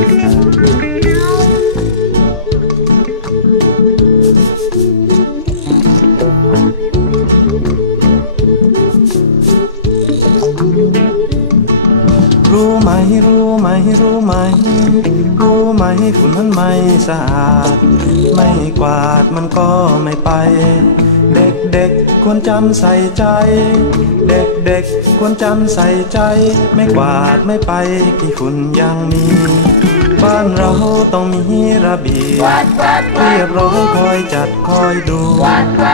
รู้ไหมรู้ไหมรู้ไหม รู้ไหมฝุ่นมันไม่สะอาด ไม่กวาดมันก็ไม่ไป เด็กเด็กควรจำใส่ใจ เด็กเด็กควรจำใส่ใจ ไม่กวาดไม่ไปกี่ฝุ่นยังมี บ้านเราต้องมีระเบียบเรียบร้อยคอยจัดคอยดู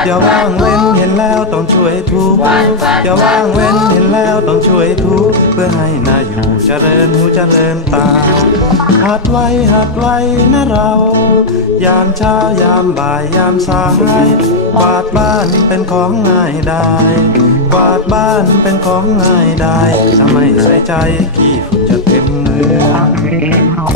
อย่าว่างเว้นเห็นแล้วต้องช่วยทุกอย่าว่างเว้นเห็นแล้วต้องช่วยทุกเพื่อให้นาอยู่เจริญหูเจริญตาหัดไว้หัดไว้นะเรา ยามเช้ายามบ่ายยามสายกวาดบ้านเป็นของง่ายได้กวาดบ้านเป็นของง่ายได้ถ้าไม่ใส่ใจขี้ฝุ่นจะเต็มเมือง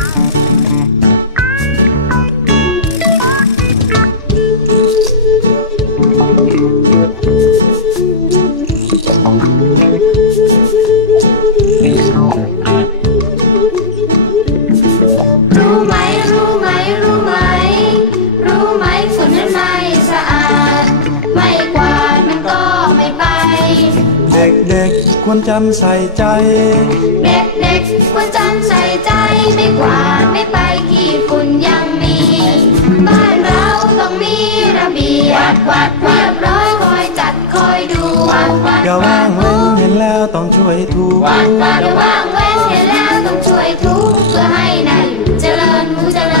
เด็กๆควรจำใส่ใจ เด็กๆควรจำใส่ใจไม่กวาดไม่ไปขี้ฝุ่นยังมี บ้านเราต้องมีระเบียบเรียบร้อยคอยจัดคอยดูอย่าว่างเว้นเห็นแล้วต้องช่วยทุกอย่าว่างเว้นเห็นแล้วต้องช่วยทุกเพื่อให้นายอยู่เจริญหูเจริญ